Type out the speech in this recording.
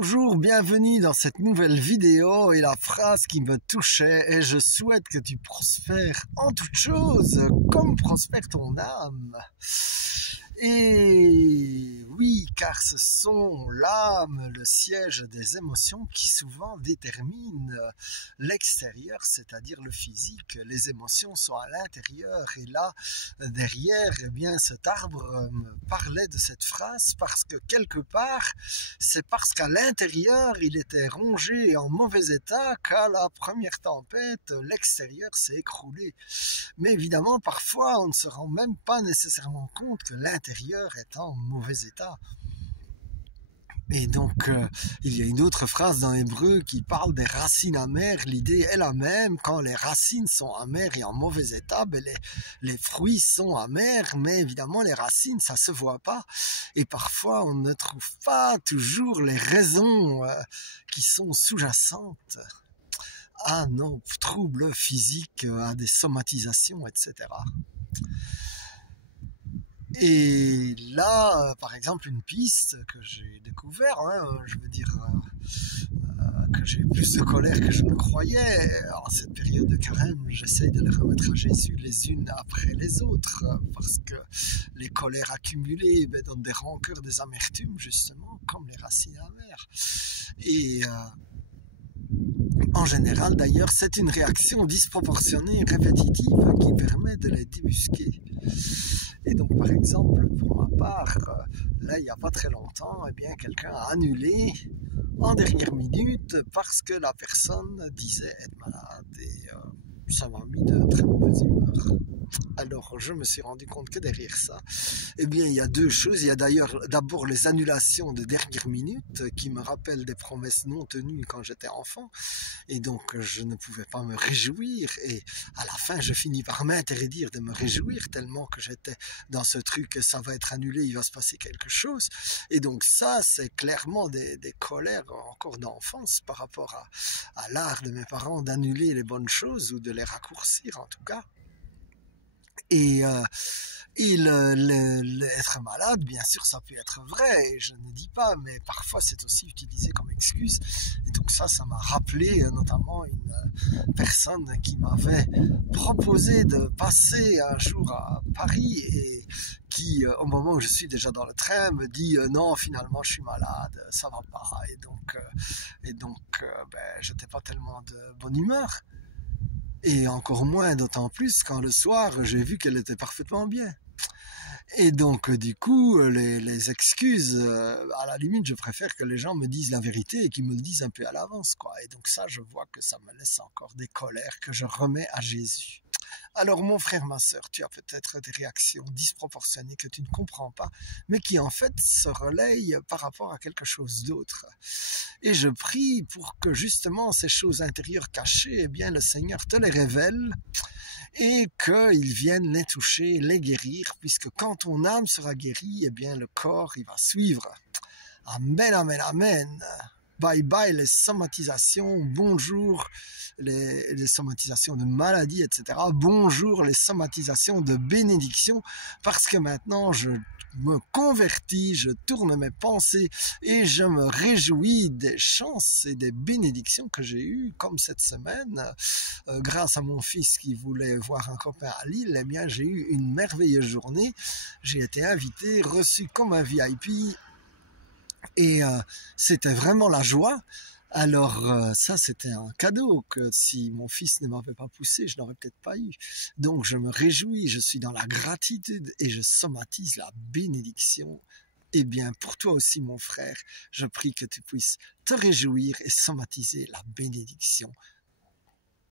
Bonjour, bienvenue dans cette nouvelle vidéo et la phrase qui me touchait est: je souhaite que tu prospères en toutes choses comme prospère ton âme. Et oui, car ce sont l'âme, le siège des émotions qui souvent déterminent l'extérieur, c'est-à-dire le physique. Les émotions sont à l'intérieur et là, derrière, eh bien, cet arbre me parlait de cette phrase parce que quelque part, c'est parce qu'à l'intérieur, il était rongé et en mauvais état qu'à la première tempête, l'extérieur s'est écroulé. Mais évidemment, parfois, on ne se rend même pas nécessairement compte que l'intérieur est en mauvais état. Et donc, il y a une autre phrase dans Hébreu qui parle des racines amères. L'idée est la même. Quand les racines sont amères et en mauvais état, les fruits sont amers, mais évidemment, les racines, ça se voit pas. Et parfois, on ne trouve pas toujours les raisons qui sont sous-jacentes à nos troubles physiques, à des somatisations, etc. Et là, par exemple, une piste que j'ai découvert, que j'ai plus de colère que je ne croyais. En cette période de carême, j'essaye de les remettre à Jésus les unes après les autres, parce que les colères accumulées donnent des rancœurs, des amertumes, justement, comme les racines amères. Et en général, d'ailleurs, c'est une réaction disproportionnée et répétitive qui permet de les débusquer. Et donc, par exemple, pour ma part, là, il n'y a pas très longtemps, eh bien, quelqu'un a annulé en dernière minute parce que la personne disait être malade et ça m'a mis de très mauvaise humeur. Alors, je me suis rendu compte que derrière ça, eh bien, il y a deux choses. Il y a d'ailleurs d'abord les annulations de dernière minute qui me rappellent des promesses non tenues quand j'étais enfant. Et donc, je ne pouvais pas me réjouir. Et à la fin, je finis par m'interdire de me réjouir tellement que j'étais dans ce truc, ça va être annulé, il va se passer quelque chose. Et donc ça, c'est clairement des colères encore d'enfance par rapport à l'art de mes parents d'annuler les bonnes choses ou de les raccourcir en tout cas. Et être malade, bien sûr, ça peut être vrai, et je ne dis pas, mais parfois c'est aussi utilisé comme excuse. Et donc ça m'a rappelé notamment une personne qui m'avait proposé de passer un jour à Paris et qui, au moment où je suis déjà dans le train, me dit non, finalement je suis malade, ça va pas. Et donc, j'étais pas tellement de bonne humeur. Et encore moins, d'autant plus quand le soir, j'ai vu qu'elle était parfaitement bien. Et donc, du coup, les excuses, à la limite, je préfère que les gens me disent la vérité et qu'ils me le disent un peu à l'avance, quoi. Et donc ça, je vois que ça me laisse encore des colères que je remets à Jésus. Alors, mon frère, ma sœur, tu as peut-être des réactions disproportionnées que tu ne comprends pas, mais qui en fait se relayent par rapport à quelque chose d'autre. Et je prie pour que justement ces choses intérieures cachées, eh bien, le Seigneur te les révèle et qu'il vienne les toucher, les guérir, puisque quand ton âme sera guérie, eh bien, le corps, il va suivre. Amen, amen, amen. Bye bye les somatisations, bonjour les somatisations de maladies, etc. Bonjour les somatisations de bénédictions, parce que maintenant je me convertis, je tourne mes pensées et je me réjouis des chances et des bénédictions que j'ai eues, comme cette semaine, grâce à mon fils qui voulait voir un copain à Lille. Eh bien, j'ai eu une merveilleuse journée, j'ai été invité, reçu comme un VIP, et c'était vraiment la joie. Alors ça, c'était un cadeau que si mon fils ne m'avait pas poussé, je n'aurais peut-être pas eu. Donc je me réjouis, je suis dans la gratitude et je somatise la bénédiction. Eh bien, pour toi aussi, mon frère, je prie que tu puisses te réjouir et somatiser la bénédiction